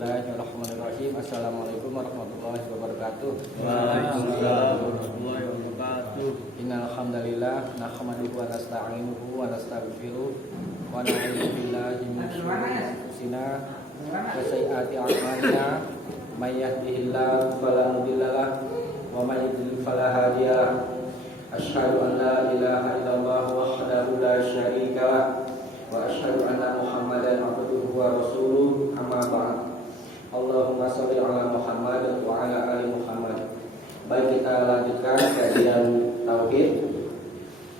Bismillahirrahmanirrahim. Assalamualaikum warahmatullahi wabarakatuh. Waalaikumsalam warahmatullahi wabarakatuh. Innal hamdalillah nahmaduhu wa nasta'inuhu wa nastaghfiruh wa na'udzu billahi min shururi anfusina wa sayyiati a'malina. May yahdihillahu fala mudhillalah wa may yudlil fala hadiyalah. Asyhadu an la ilaha illallah wahdahu la syarika lah wa asyhadu anna Muhammadan abduhu wa rasuluh. Amma ba'd. Allahumma sholli ala Muhammad wa ala ali Muhammad. Baik, kita lanjutkan kajian tauhid,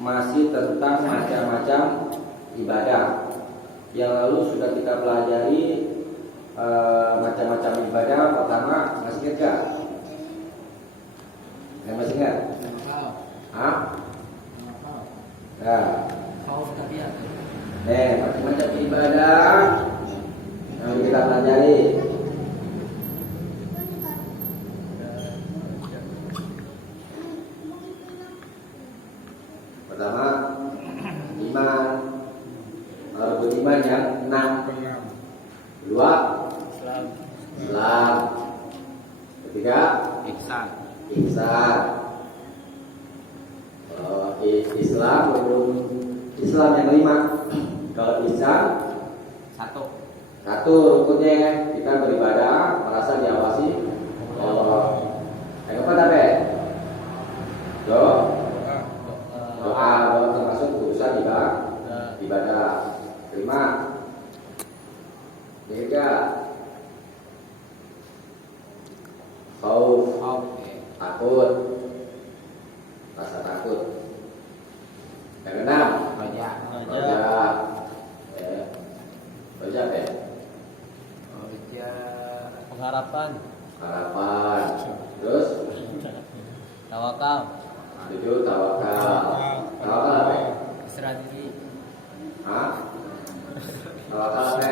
masih tentang macam-macam ibadah. Yang lalu sudah kita pelajari macam-macam ibadah. Pertama, masih ingat gak? Yang masih ingat? Hah? Ya. Macam-macam ibadah yang kita pelajari. Pertama, iman. Kalau beriman yang 6. Kedua, Islam. Ketiga, ihsan. Islam belum Islam yang 5. Kalau ihsan satu rukunnya kita beribadah merasa diawasi Allah. Yang keempat apa? Doa termasuk urusan ibadah. 5. Ketiga, khauf, takut, rasa takut. Yang keenam, roja Pengharapan. Terus Tawakal. tujuh, tawakal. Tawakal apa? Berserah diri. Tawakal apa?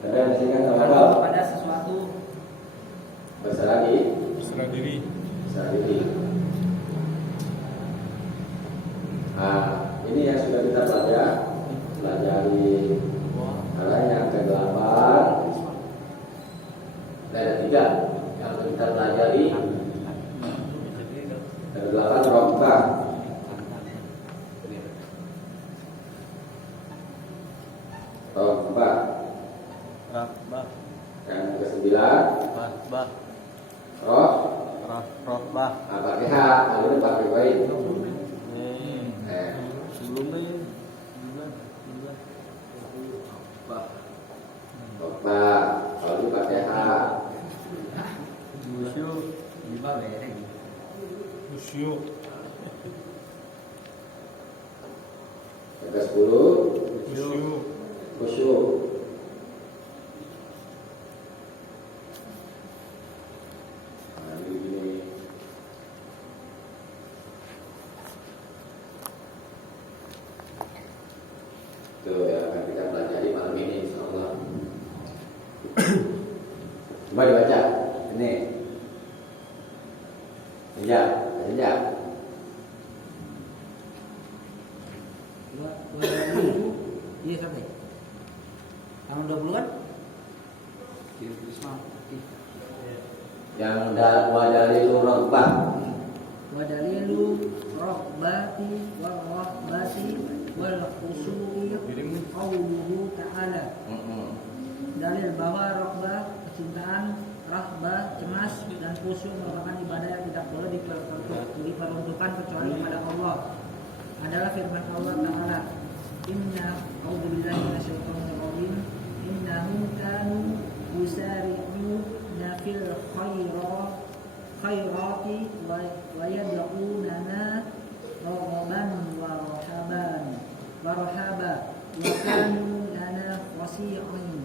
Ada di sini tawakal Pada sesuatu. berserah diri. Ini yang sudah kita pelajari. Ada yang ke-8 dan 3 yang kita pelajari. Ke-8 Rabbah. Yang ke-9 Rohbah. pakai H, lalu pakai wain. Sebelumnya Rabbah, lalu pakai H. Khusyuk. Yang ke-10 khusyuk. Itu yang akan kita pelajari malam ini, insyaallah. Coba dibaca. Ini. Iya. Iya sampai. Tahun 20-an? Yang wadalilu rabbah. Wadalilu rohbati wal rohbati wal khusyu'i qauluhu ta'ala. Dalil bahwa rohbah kecintaan, rahbah cemas, dan khusyuk merupakan ibadah yang tidak boleh diperuntukkan kecuali kepada Allah. Adalah firman Allah Ta'ala, Inna a'udzubillahi minasyaitonir rajim, innahum kanu yusari'una fil khairati wa yad'unana raghaban wa rahaba wa kanu lana khashi'in.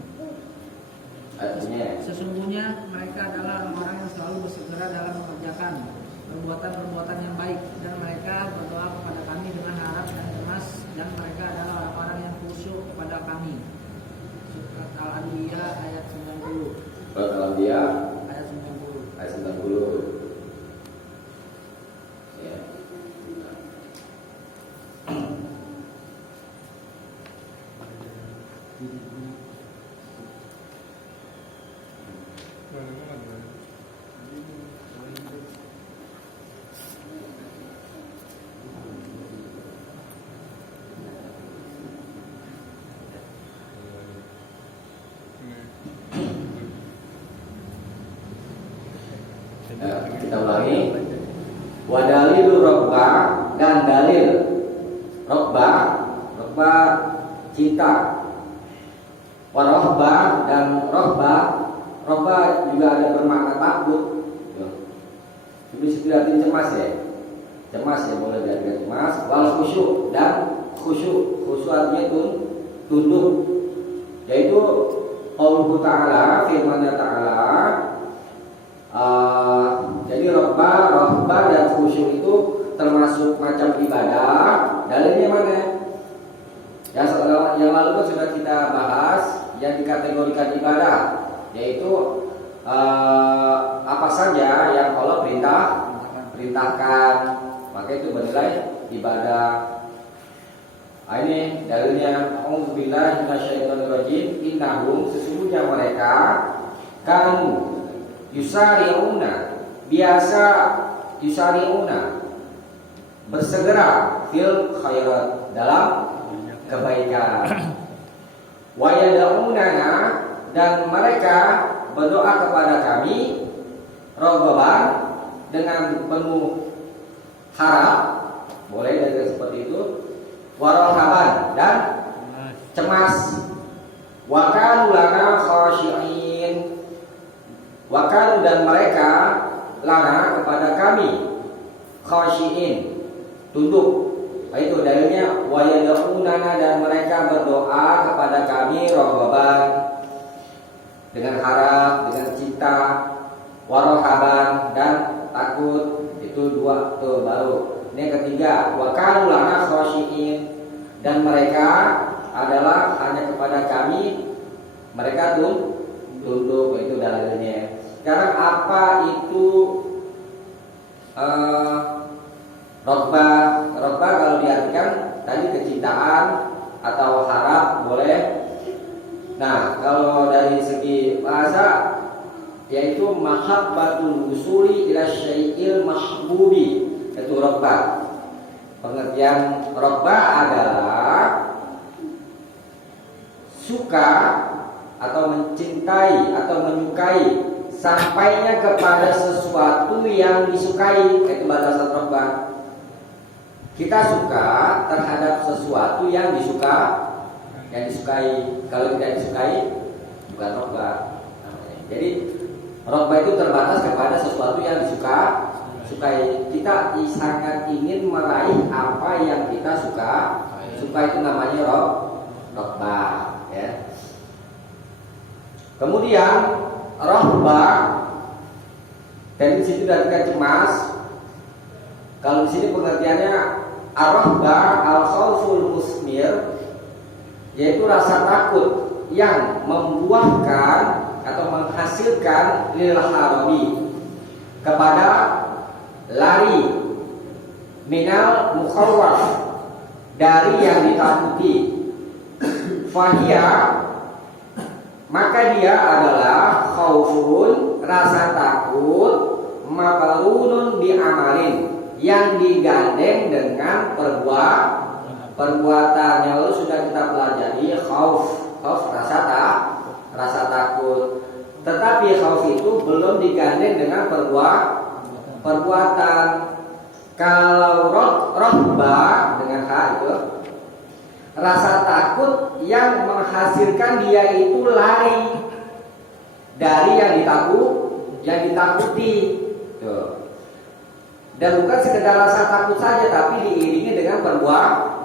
Artinya Sesungguhnya mereka adalah orang-orang yang selalu bersegera dalam mengerjakan perbuatan-perbuatan yang baik, dan mereka berdoa kepada kami dengan harap dan cemas, dan mereka adalah orang-orang yang khusyuk kepada kami. Surat Al-Anbiya ayat 90. Surat Al-Anbiya Ayat 90. ayat 90. Ya. Kita ulangi. Wa dalilur rohba, dan dalil rohba cinta. Wa rohba, dan rohba juga ada bermakna takut. Jadi tidak cemas ya. Cemas ya, boleh diartikan cemas. Wal khusyuk, dan khusyuk artinya tunduk. Yaitu qauluhu ta'ala, firman-Nya ta'ala. Jadi rohba dan khusyuk itu termasuk macam ibadah. Dalilnya mana? Yang lalu kan sudah kita bahas yang dikategorikan ibadah, yaitu apa saja yang Allah perintahkan, maka itu bernilai ibadah. Ini dalilnya. A'udzubillahi minasyaitonirrajim. Innahum, sesungguhnya mereka, kanu yusari'una, biasa yusari'una, bersegera fil khairat, dalam kebaikan. Wa yad'unana, dan mereka berdoa kepada kami raghaban, dengan penuh harap, boleh dari seperti itu, wa rahaban, dan cemas. Wa kanu lana khashi'in, wakanu, dan mereka lana, kepada kami, khashiin, tunduk. Itu dalilnya. Wa yad'unana, dan mereka berdoa kepada kami raghaban, dengan harap, dengan cinta, wa rahaban, dan takut. Itu dua tuh baru. Ini yang ketiga, wakanu lana khashiin, dan mereka adalah hanya kepada kami mereka tunduk. Itu dalilnya. Sekarang apa itu rohba? Rohba kalau diartikan tadi kecintaan atau harap, boleh. Nah, kalau dari segi bahasa, yaitu mahabbatul wusuli ila syai'il mahbubi, itu rohba. Pengertian rohba adalah suka atau mencintai atau menyukai, sampainya kepada sesuatu yang disukai. Itu balasan rohba. Kita suka terhadap sesuatu yang disukai. Kalau tidak disukai, bukan rohba. Jadi rohba itu terbatas kepada sesuatu yang disukai. Kita sangat ingin meraih apa yang kita suka. Itu namanya rohba, ya. Kemudian rohba, dan di situ dari cemas. Kalau di sini pengertiannya ar-rohba al-khauful musmir, yaitu rasa takut yang membuahkan atau menghasilkan lil harabi, kepada lari, minal mukhawwaf, dari yang ditakuti. Fahia, maka dia adalah khaufun, rasa takut, makarunun bi amalin, yang digandeng dengan perbuatan. Yang lalu sudah kita pelajari khauf rasa takut. Tetapi khauf itu belum digandeng dengan perbuatan. Kalau rohba dengan ha itu rasa takut yang menghasilkan dia itu lari dari yang ditakuti. Tuh. Dan bukan sekedar rasa takut saja, tapi diiringi dengan perbuatan.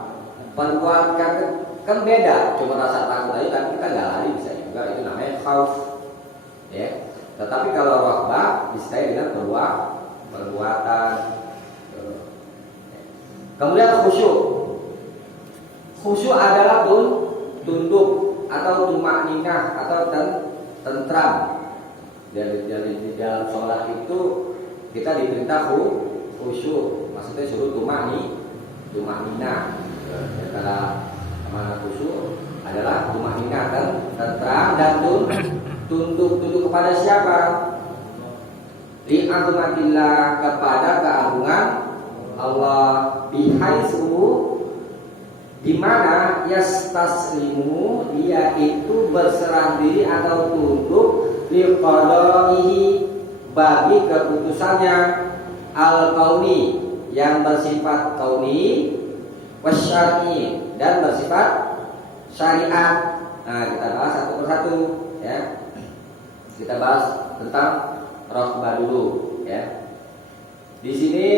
Kan beda, cuma rasa takut aja tapi kita nggak lari, bisa juga. Itu namanya khauf, ya. Tetapi kalau rohba disertai dengan perbuatan. Kemudian khusyuk adalah tunduk atau tumakninah atau tentram. Dari di dalam sholat itu kita diperintah khusyuk, maksudnya suruh tumakninah. Antara mana khusyuk adalah tumakninah dan tentram dan Tunduk kepada siapa? Li'azumatillah, kepada keagungan Allah. Bihaitsu, di mana yastaslimu, dia itu berserah diri atau tunduk liqadaihi, bagi keputusannya, al-kauni, yang bersifat kauni, wasyar'i, dan bersifat syariat. Nah, kita bahas satu persatu ya. Kita bahas tentang rohbah dulu ya. Di sini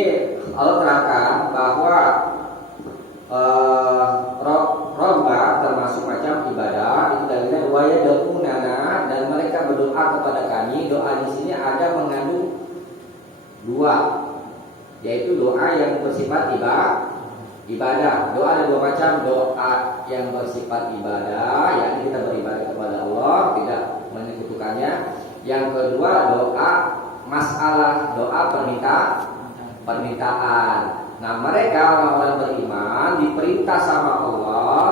Allah terangkan bahwa rohbah termasuk macam ibadah itu dalilnya wayadunana, dan mereka berdoa kepada kami. Doa di sini ada mengandung dua, yaitu doa yang bersifat ibadah. Doa ada dua macam, doa yang bersifat ibadah, yakni kita beribadah kepada Allah, tidak menyekutukannya. Yang kedua doa masalah, doa permintaan. Nah, mereka orang-orang beriman diperintah sama Allah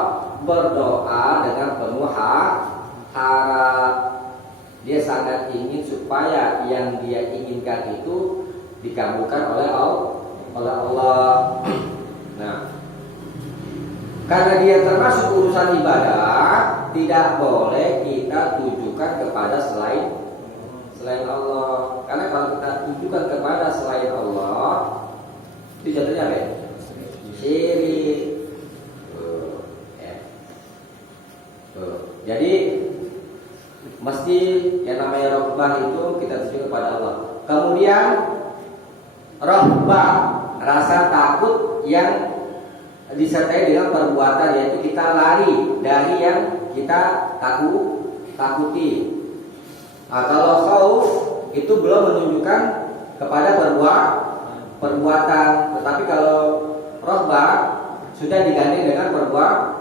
berdoa dengan penuh harap. Dia sangat ingin supaya yang dia inginkan itu dikabulkan oleh Allah. Nah, karena dia termasuk urusan ibadah, tidak boleh kita tujukan kepada selain Allah. Karena kalau kita tujukan kepada selain Allah, itu jatuhnya apa? Syirik. Jadi mesti yang namanya rohbah itu kita tuju kepada Allah. Kemudian rohbah, rasa takut yang disertai dengan perbuatan, yaitu kita lari dari yang kita takuti. Nah, kalau khauf itu belum menunjukkan kepada perbuatan, tetapi kalau rohbah sudah digandeng dengan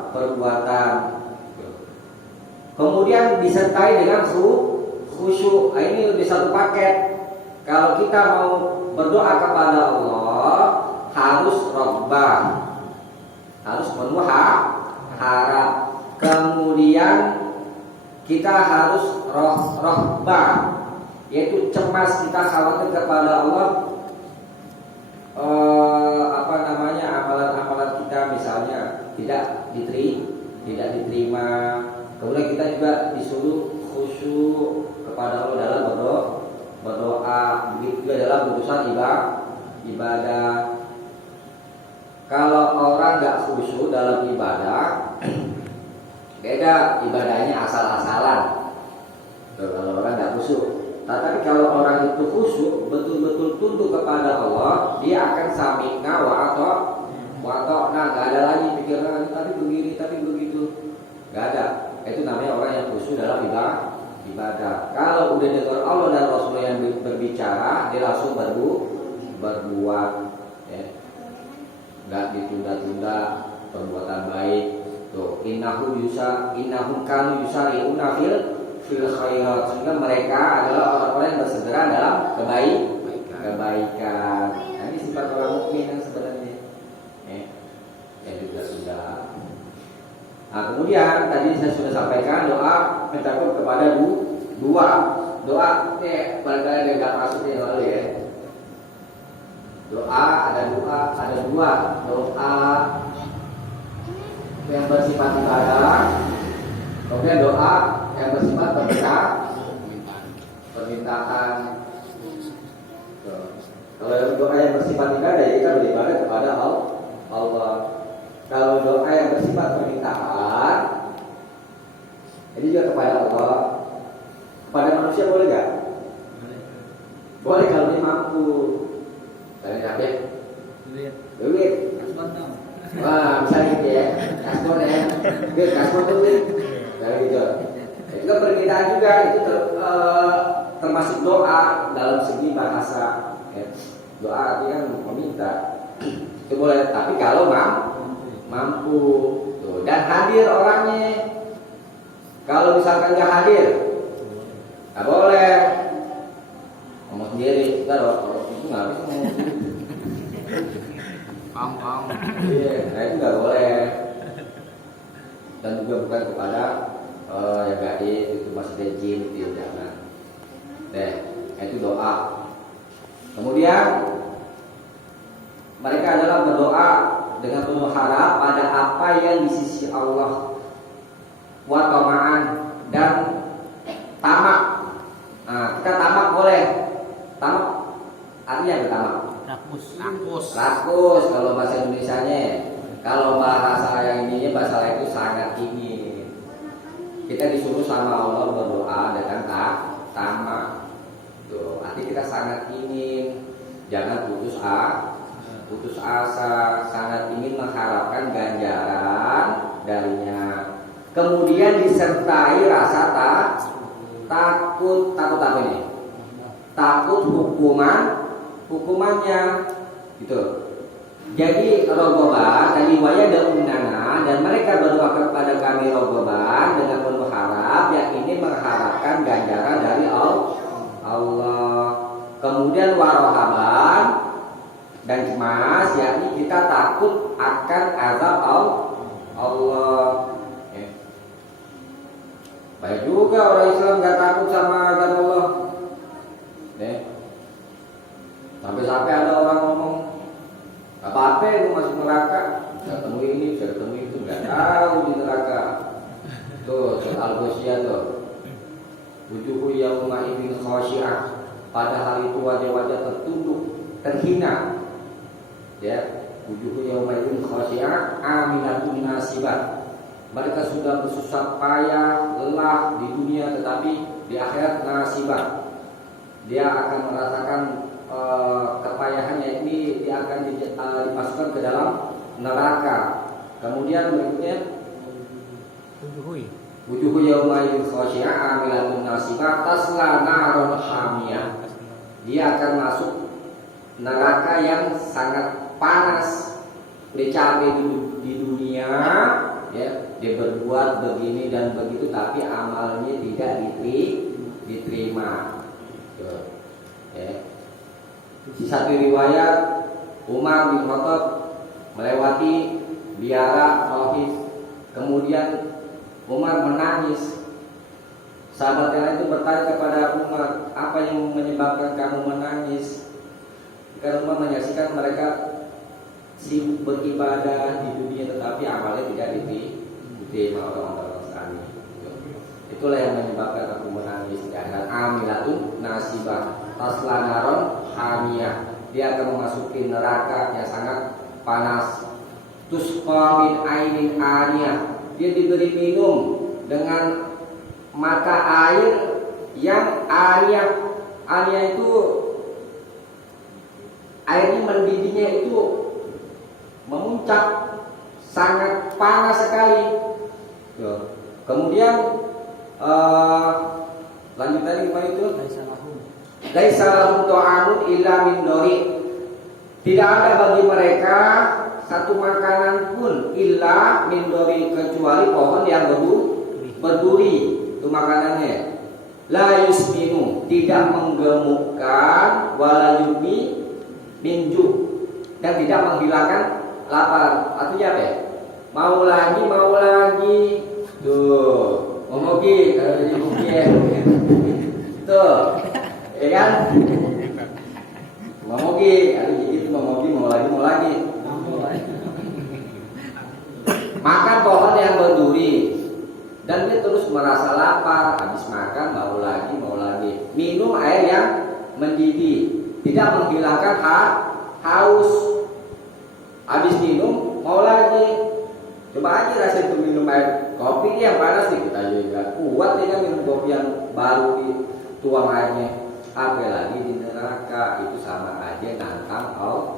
perbuatan. Kemudian disertai dengan khusyuk. Nah, ini lebih satu paket. Kalau kita mau berdoa kepada Allah harus rohbah, harus penuh harap. Kemudian kita harus rohbah, yaitu cemas, kita khawatir kepada Allah. Amalan kita misalnya tidak diterima. Kemudian kita juga disuruh khusyuk kepada Allah dalam berdoa. Begitu juga dalam urusan ibadah. Kalau orang nggak khusyuk dalam ibadah, beda ibadahnya asal-asalan. Kalau orang nggak khusyuk. Tapi kalau orang itu khusyuk, betul-betul tunduk kepada Allah, dia akan sami'na wa ta'na. Nggak ada lagi pikiran tadi begini, tadi begitu. Nggak ada. Itu namanya orang yang khusyuk dalam ibadah. Kalau udah dengar Allah dan Rasulullah yang berbicara, dia langsung berbuat. Ya. Nggak ditunda-tunda perbuatan baik. Tuh, innahum kanu yusari'una fil khairat, sehingga mereka adalah orang-orang yang bersegera dalam kebaikan. Nah, ini sifat orang mukmin yang sebenarnya. Ya juga sudah. Nah, kemudian tadi saya sudah sampaikan doa mencakup kepada dua doa. Barangkali ada nggak masuk yang lalu ya. Doa ada dua doa yang bersifat ibadah, kemudian doa yang bersifat permintaan. Kalau doa yang bersifat ibadah, ya kita beribadah kepada Allah. Kalau doa yang bersifat permintaan, ini juga kepada Allah. Kepada manusia boleh nggak? Boleh kalau dia mampu. Dari Nabi, duit. Wah, misalnya gitu ya, kasbon ya, kasbon tuh dari itu. Itu kan permintaan juga, itu termasuk doa dalam segi bahasa. Ya. Doa artinya meminta. Itu boleh, tapi kalau mampu. Tuh, dan hadir orangnya. Kalau misalkan nggak hadir, nggak boleh. Ngomong sendiri, kita itu nggak bisa ngomong sendiri. Iya, nah itu nggak boleh. Dan juga bukan kepada yang gaib itu maksudnya jin itu jangan. Itu doa. Kemudian mereka adalah berdoa dengan penuh harap pada apa yang di sisi Allah, wa tamaan dan tamak. Nah, kita tamak boleh. Tamak artinya apa tamak? Rakus kalau bahasa Indonesianya. Kalau bahasa yang ininya bahasa lain itu sangat ingin. Kita disuruh sama Allah berdoa dengan tamak. Tuh, arti kita sangat ingin, jangan putus asa, sangat ingin mengharapkan ganjaran darinya. Kemudian disertai rasa takut apa ini? Takut hukumannya, gitu. Jadi rogoban tadi waya daunana dan mereka berdoa kepada kami rogoban dengan penuh harap, yang ini mengharapkan ganjaran dari Allah. Kemudian warohaban dan cemas, yakni kita takut akan azab Allah. Baik juga orang Islam gak takut sama azab Allah. Sampai-sampai ada orang ngomong apa-apa itu masuk neraka, bisa ketemu ini, bisa ketemu itu, nggak tahu di neraka. Tuh surat Al-Ghasyiyah tuh, wujuhu yauma idzin khashi'ah, pada hari itu wajah-wajah tertunduk, terhina. Ya, wujuhu yauma idzin khashi'ah aminatun nasibah. Mereka sudah bersusah payah, lelah di dunia, tetapi di akhirat nasibah. Dia akan merasakan kepayahannya ini, dia akan dimasukkan ke dalam neraka. Kemudian berikutnya wujuhu yauma idzin khashi'ah amilatun nasibah tasla naron hamiyah. Dia akan masuk neraka yang sangat panas. Dia capek di dunia, ya, dia berbuat begini dan begitu, tapi amalnya tidak diterima. Ya. Di satu riwayat Umar bin Khattab melewati biara Tauhid, kemudian Umar menangis. Sahabat yang lain itu bertanya kepada Umar, apa yang menyebabkan kamu menangis? Karena Umar menyaksikan mereka sibuk beribadah di dunia, tetapi amalnya tidak diterima orang-orang sekali. Itulah yang menyebabkan aku menangis. Dan amilatun nasibah tasla naron hamiyah. Dia akan memasuki neraka yang sangat panas. Tusqa min ainin aniyah. Dia diberi minum dengan mata air yang aniyah. Aniyah itu airnya mendidihnya itu memuncak, sangat panas sekali. Kemudian lanjut tadi gimana itu? Laisa lahum ta'amun illa min dori. Tidak ada bagi mereka satu makanan pun illa min dori, kecuali pohon yang berduri. Itu makanannya. La yusminu, tidak menggemukkan, wala yumi minju, dan tidak menghilangkan lapar. Artinya apa ya? Mau lagi. Tuh, momogi kalau jadi momogi ya. Tuh, ya kan? Momogi, ada gitu momogi, mau lagi. Makan pohon yang berduri, dan dia terus merasa lapar. Habis makan mau lagi. Minum air yang mendidih, tidak menghilangkan haus. Habis minum mau lagi. Coba aja rasa itu minum air kopi yang panas nih, kita juga kuat ya kan minum kopi yang baru dituang airnya. Apalagi di neraka, itu sama aja nantang Allah.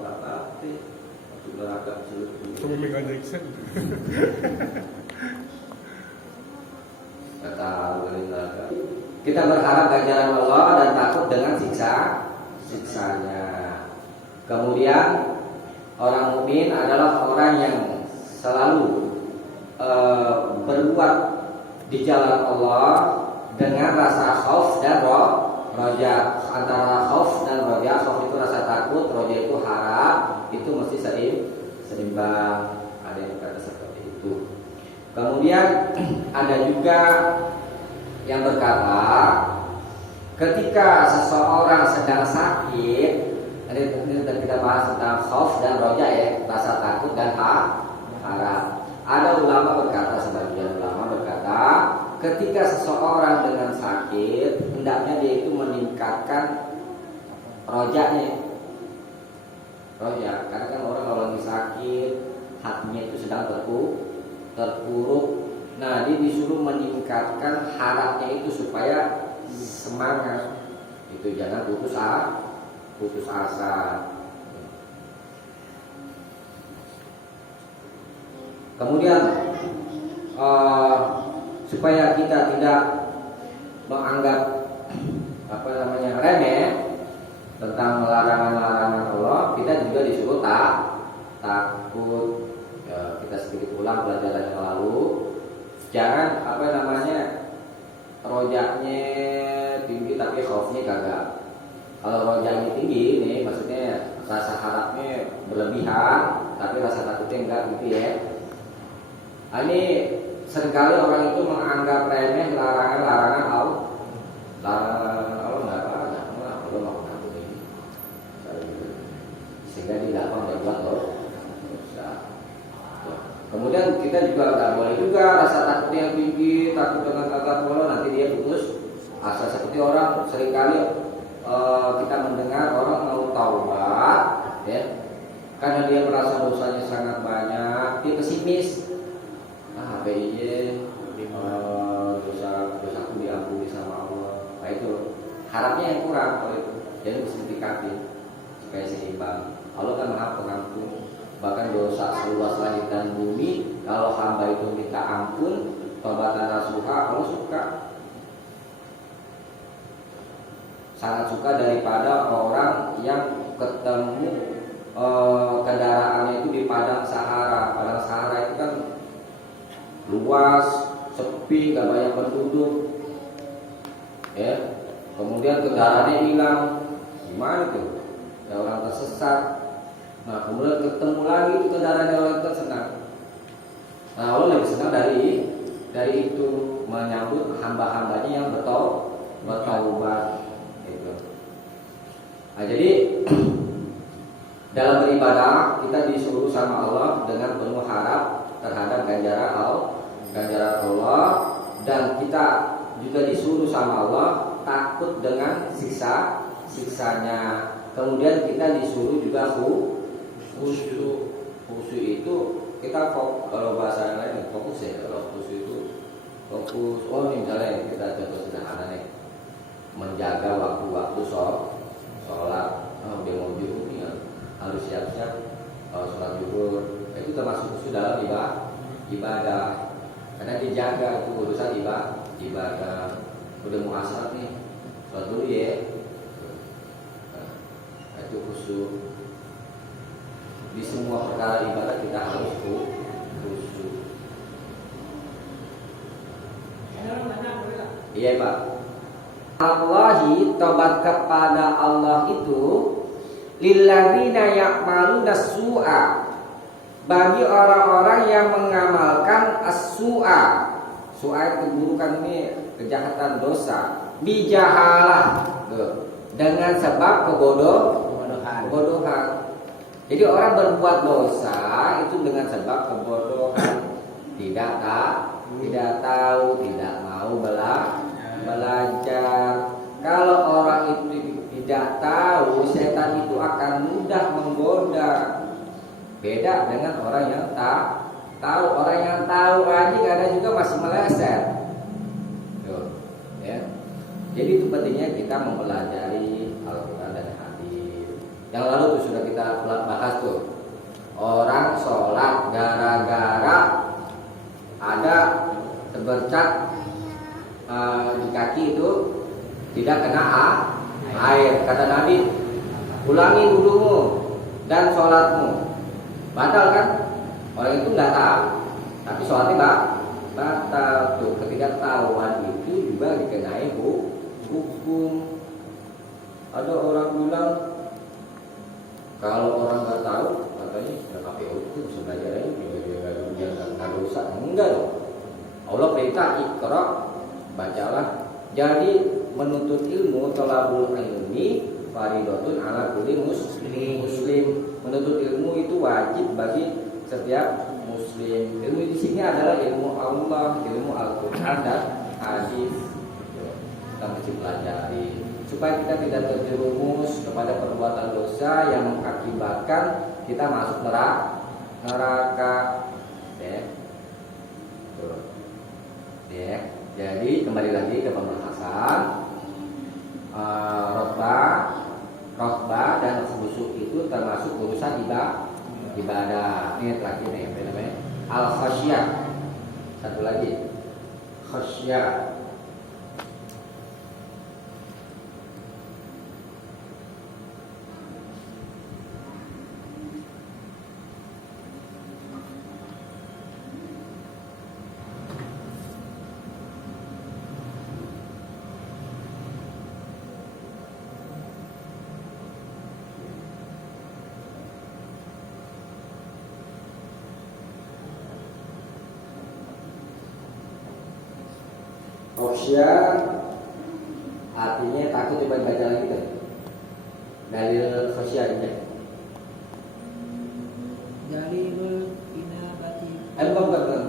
Masuk neraka Coba Michael Jackson. Nggak tahu dari neraka. Kita berharap ganjaran Allah dan takut dengan siksanya. Kemudian orang mukmin adalah orang yang selalu berbuat di jalan Allah dengan rasa khauf dan roja. Antara khauf dan roja, khauf itu rasa takut, roja itu harap, itu mesti seimbang. Ada yang kata seperti itu. Kemudian ada juga yang berkata, ketika seseorang sedang sakit, ini kita bahas tentang khauf dan roja ya, rasa takut dan harap. Ada ulama berkata, sebagian ulama berkata, ketika seseorang dengan sakit, hendaknya dia itu meningkatkan rojanya. Roja, karena kan orang kalau lagi sakit, hatinya itu sedang terpuruk. Nah, dia disuruh meningkatkan harapnya itu supaya semangat. Itu jangan putus asa. Kemudian supaya kita tidak menganggap remeh tentang larangan-larangan Allah, kita juga disuruh takut. Ya, kita sedikit ulang pelajaran yang lalu. Jangan rojaknya tinggi tapi khaufnya kagak. Kalau rojaknya tinggi nih, maksudnya rasa harapnya berlebihan tapi rasa takutnya enggak gitu ya. Ini seringkali orang itu menganggap remeh larangan-larangan Allah. Larangan Allah enggak apa-apa, Allah mau takut ini. Sehingga tidak berbuat dosa. Kemudian kita juga nggak boleh juga rasa takut yang tinggi, takut dengan azab Allah, nanti dia putus asa. Seperti orang seringkali kita mendengar orang mau taubat, ya, karena dia merasa dosanya sangat banyak, dia pesimis. Dosaku diampuni sama Allah. Nah itu harapnya yang kurang kalau itu. Jadi mesti ditikapi supaya seimbang. Allah kan Maha Pengampun. Bahkan dosa seluas langit dan bumi, kalau hamba itu minta ampun, taubatan nasuha, Allah suka. Sangat suka daripada orang yang ketemu kendaraannya itu di padang Sahara. Padang Sahara itu kan luas, sepi, gak banyak penduduk, ya. Kemudian kendaraannya hilang, gimana tuh? Ya orang tersesat. Nah kemudian ketemu lagi itu kendaraan yang orang tersenang. Nah Allah lebih senang dari itu, menyambut hamba-hambanya yang bertaubat gitu. Nah jadi dalam beribadah kita disuruh sama Allah dengan penuh harap terhadap ganjaran Allah, dan kita juga disuruh sama Allah takut dengan siksanya. Kemudian kita disuruh juga khusyuk itu kita kalau bahasa lain fokus ya. Kalau khusyuk itu fokus. Misalnya kita contoh sederhana nih, menjaga waktu-waktu sholat. Dia mau zuhur ya, harus siap-siap sholat zuhur. Itu termasuk khusyuk dalam ibadah. Karena dijaga itu urusan ibadah. Udah mau asar nih, sholat dulu ya. Itu khusyuk. Di semua perkara ibadah kita harus khusyuk. Iya Pak. Allahi, tobat kepada Allah itu lilladzina ya'maluna su'a, bagi orang-orang yang mengamalkan as-su'a. Su'a keburukan ini kejahatan dosa. Bijahalah, dengan sebab kebodohan. Jadi orang berbuat dosa itu dengan sebab kebodohan, tidak tahu, tidak mau belajar. Kalau orang itu tidak tahu, setan itu akan mudah menggoda. Beda dengan orang yang tahu. Orang yang tahu aja kadang juga masih meleset. Ya. Jadi itu pentingnya kita mempelajari Al-Quran dan hadis. Yang lalu tuh sudah kita bahas tuh. Orang sholat gara-gara ada sebercak di kaki itu tidak kena air. Kata Nabi, ulangi wudumu dan sholatmu. Batal kan? Orang itu nggak tahu, tapi sholatnya batal tuh. Ketika tahuan itu juga dikenai hukum. Ada orang bilang kalau orang nggak tahu, katanya ya KPU itu bisa belajar aja, dia nggak dosa. Enggak dong. Jadi menuntut ilmu, thalabul ilmi fardhatun ala kulli muslim. Menuntut ilmu itu wajib bagi setiap muslim. Ilmu di sini adalah ilmu Allah, ilmu Al-Qur'an dan hadis. Kita mesti pelajari supaya kita tidak terjerumus kepada perbuatan dosa yang mengakibatkan kita masuk neraka. Ya. Tuh. Ya. Jadi kembali lagi ke pembahasan rotbah dan khusyuk itu termasuk urusan ibadah. Ini terakhir nih, apa namanya? Al-khasyah. Satu lagi. Khasyah. Khosya artinya takut, coba baca lagi kan? Dalil khosya ini. Dalilul inabati. Bukan.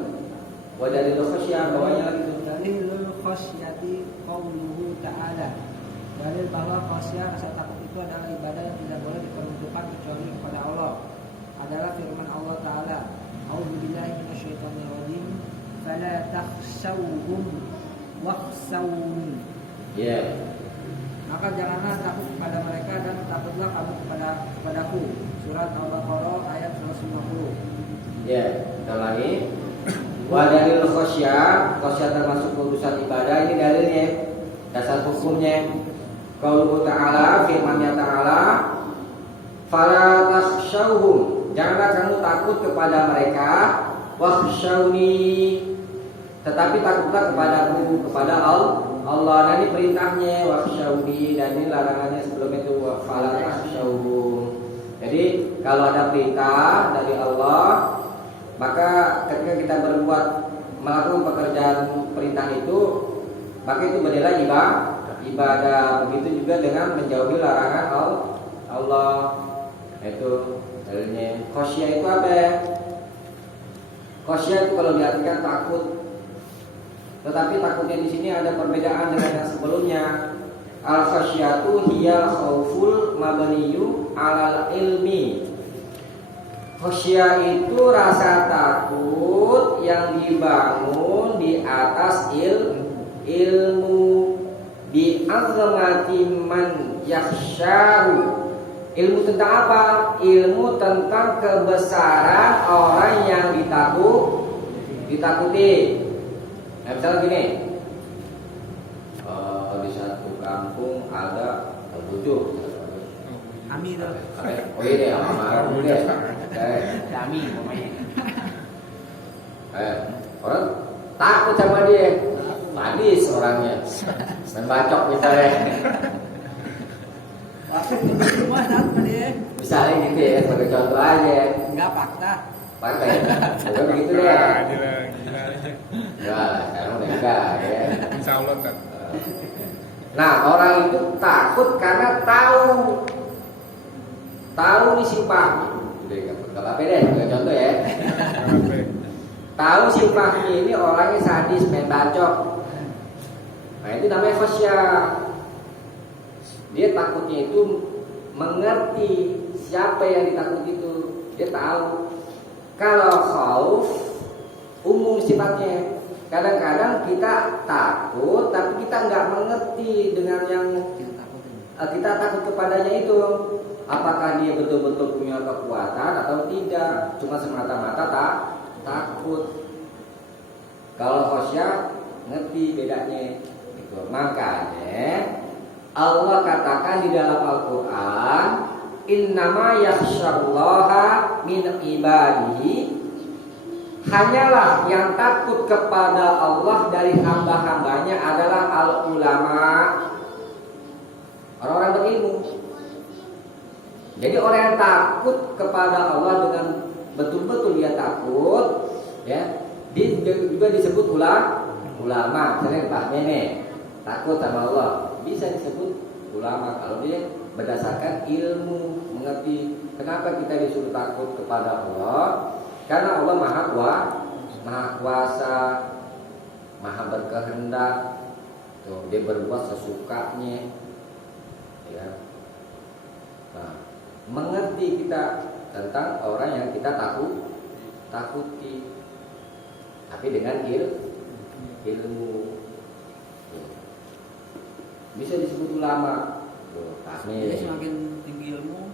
Wa dalil khosya bawahnya lagi tuh. Dalilul khosyati qauluhu ta'ala. Dalil bahwa khosyah rasa takut itu adalah ibadah yang tidak boleh diperuntukkan kecuali kepada Allah. Adalah firman Allah Ta'ala, A'udzubillahi minasyaitonir rajim. Fala takhshawhum wakhshawni. Ya. Maka janganlah takut kepada mereka dan takutlah kamu kepadaku. Surat Al-Baqarah ayat 150. Ya, kita ulangi. Wa dalil khosyah termasuk urusan ibadah. Ini dalilnya, dasar hukumnya. Qauluhu ta'ala, firman-Nya ta'ala, fala takhshawhum. Janganlah kamu takut kepada mereka, wakhshawni. Tetapi takutlah kepadaku, kepada Allah. Nah ini perintahnya wakhshawni, dan ini larangannya sebelum itu fala takhshawhum. Jadi kalau ada perintah dari Allah, maka ketika kita melakukan pekerjaan perintah itu, maka itu bernilai ibadah. Begitu juga dengan menjauhi larangan Allah. Itu dalilnya. Khosyah itu apa? Khosyah itu kalau diartikan takut. Tetapi takutnya di sini ada perbedaan dengan yang sebelumnya. Al-khasyatu hiya khauful mabniyu 'alal ilmi. Khasyah itu rasa takut yang dibangun di atas ilmu. Bi azmati man yakhshahu. Ilmu tentang apa? Ilmu tentang kebesaran orang yang ditakuti. Nah, misalnya gini, di satu kampung ada bujuk. Kami itu. Oh iya deh, sama dulu deh. Kami pokoknya. Orang takut sama dia. Sadis orangnya. Main bacok misalnya. Waktu itu semua sama dia. Misalnya gitu ya, sebagai contoh aja. Enggak fakta. Fakta ya? Bukan begitu deh. Gila aja. Ya, sekarang udah enggak ya. Insya Allah kan. Nah, orang itu takut karena tahu nih simpah. Udah enggak apa-apa deh, sebagai contoh ya. Tahu simpahnya ini orangnya sadis, main bacok. Nah, itu namanya khosyah. Dia takutnya itu mengerti siapa yang ditakuti itu. Dia tahu. Kalau khauf umum sifatnya. Kadang-kadang kita takut, tapi kita nggak mengerti dengan yang kita takut kepadanya itu. Apakah dia betul-betul punya kekuatan atau tidak? Cuma semata-mata takut. Kalau khosyah ngerti bedanya. Gitu. Makanya Allah katakan di dalam Al-Quran, innama yakhsyallaha min ibadihi. Hanyalah yang takut kepada Allah dari hamba-hambanya adalah al-ulama, orang-orang berilmu. Jadi orang yang takut kepada Allah dengan betul-betul dia takut, ya, dia juga disebut ulama. Misalnya Pak Nenek, takut sama Allah, bisa disebut ulama kalau dia berdasarkan ilmu, mengerti kenapa kita disuruh takut kepada Allah. Karena Allah maha kuasa, maha berkehendak. Tuh, dia berbuat sesukanya. Ya. Nah, mengerti kita tentang orang yang kita takuti, tapi dengan ilmu. Bisa disebut ulama. Tuh, Jadi semakin tinggi ilmu,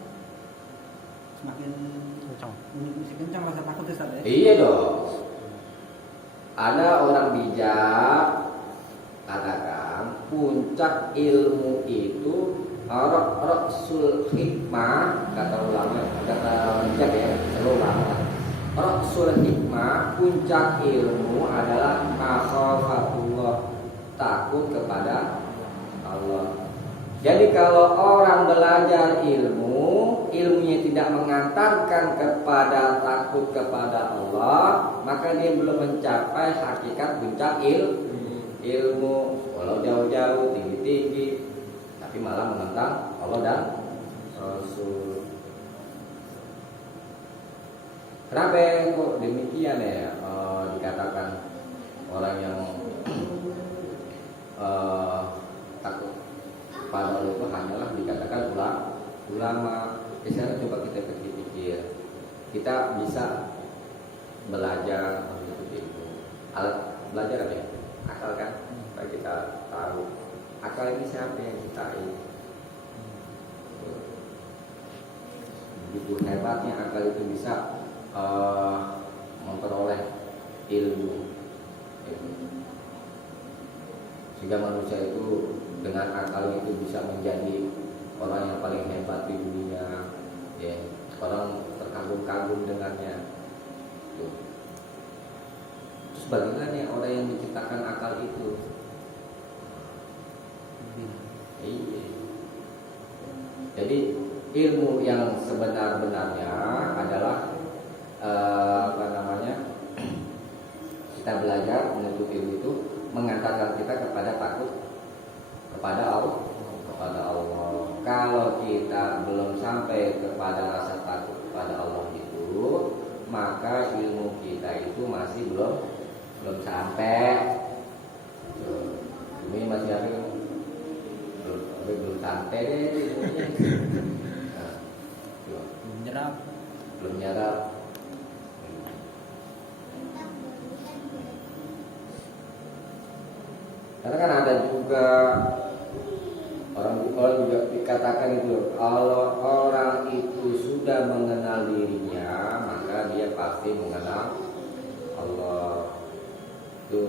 semakin kencang rasa takut ya Ustaz ya? Iya dong. Ada orang bijak katakan puncak ilmu itu Rasul hikmah, kata ulama, kata bijak ya, selalu ulama. Rasul hikmah, puncak ilmu adalah makhafatullah, takut kepada Allah. Jadi kalau orang belajar ilmunya tidak mengantarkan kepada takut kepada Allah, maka dia belum mencapai hakikat puncak ilmu. Walau jauh-jauh, tinggi-tinggi, tapi malah menentang Allah dan Rasul. Kenapa kok demikian ya? Dikatakan orang yang takut pada Allah itu hanyalah dikatakan ulama. Sekarang coba kita pikir-pikir, kita bisa belajar mengikuti itu. Alat belajar apa ya? Akal kan? Supaya kita tahu akal ini siapa yang ciptain. Begitu hebatnya akal itu bisa memperoleh ilmu. Sehingga manusia itu dengan akal itu bisa menjadi orang yang paling hebat di dunia, ya. Orang terkagum-kagum dengannya. Tuh. Terus bagaimana orang yang menciptakan akal itu? Iya. Jadi ilmu yang sebenar-benarnya adalah kita belajar menuntut ilmu itu mengantarkan kita kepada takut kepada Allah. Kalau kita belum sampai kepada rasa takut kepada Allah itu, maka ilmu kita itu masih belum sampai. Ini masih ada belum sampai deh ilmunya. Belum nyerap. Karena kan ada juga orang juga dikatakan itu, kalau orang itu sudah mengenal dirinya, maka dia pasti mengenal Allah. Itu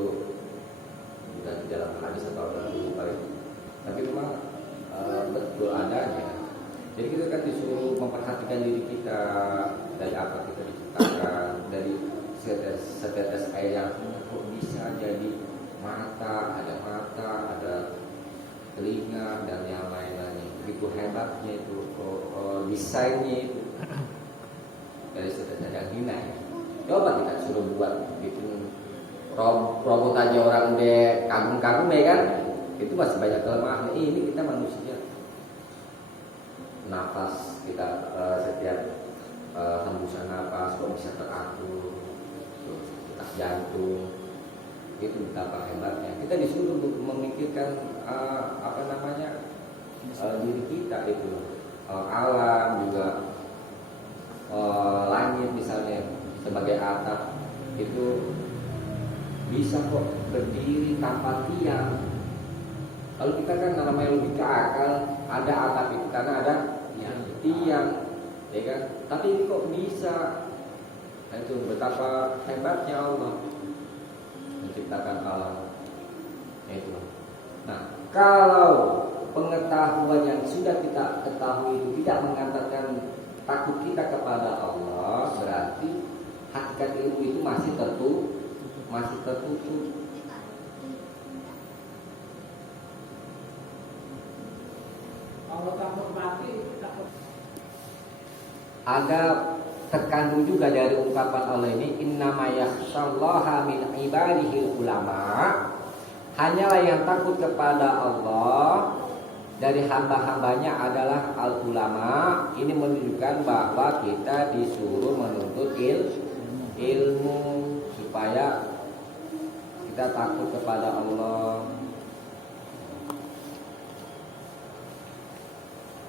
bukan di dalam hadis atau dalam lupa ya. Tapi memang betul adanya. Jadi kita kan disuruh memperhatikan diri kita, dari apa kita diciptakan, dari setetes air yang kok bisa jadi mata, ada telinga dan yang lain-lainnya. Begitu hebatnya itu, desainnya itu dari setetes yang hina ya. Coba kita suruh buat bikin robot aja orang udah kagum-kagum ya kan, itu masih banyak kelemahan. Ini kita manusia, nafas kita setiap hembusan nafas kok bisa teratur, detak jantung, itu betapa hebatnya. Kita disuruh untuk memikirkan diri kita itu, alam juga, langit misalnya sebagai atap itu bisa kok berdiri tanpa tiang. Kalau kita kan namanya logika akal, ada atap itu karena ada tiang, ya kan? Tapi ini kok bisa? Nah, itu betapa hebatnya Allah menciptakan alam itu. Nah, kalau pengetahuan yang sudah kita ketahui itu tidak mengantarkan takut kita kepada Allah, berarti hakikat ilmu itu masih tertutup. Kalau takut mati, takut. Ada terkandung juga dari ungkapan Allah ini, innama yakhshallaha min ibadihil ulama. Hanyalah yang takut kepada Allah dari hamba-hambanya adalah al-ulama. Ini menunjukkan bahwa kita disuruh menuntut ilmu supaya kita takut kepada Allah.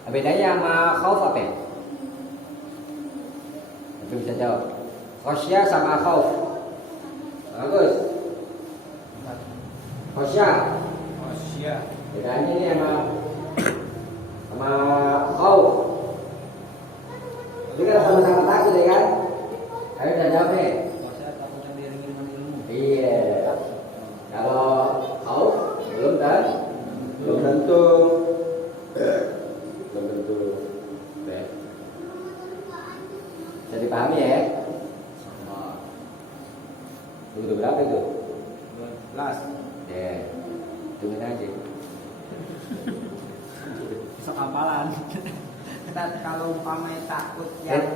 Bedanya sama khauf apa? Itu bisa jawab. Khosyah sama khauf. Bagus. Khosyah. Khosyah. Bedanya ini sama khauf. Jadi kita sama-sama takut ya kan? Ayo kita jawab nih. Saya takut yang diiringi dengan ilmu. Iya. Kalau khauf belum kan? Belum tentu. Belum tentu. Oke. Bisa dipahami ya? Itu berapa itu? 12. Ya. Tungguin aja. Bisa kapalan. Kita kalau umpamanya takut Ya. yang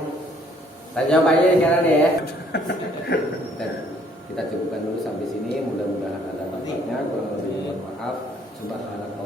Saya jawab aja sekarang deh ya. Kita cukupkan dulu sampai sini. Mudah-mudahan ada manfaatnya. Kurang lebih mohon maaf. Subhanallah.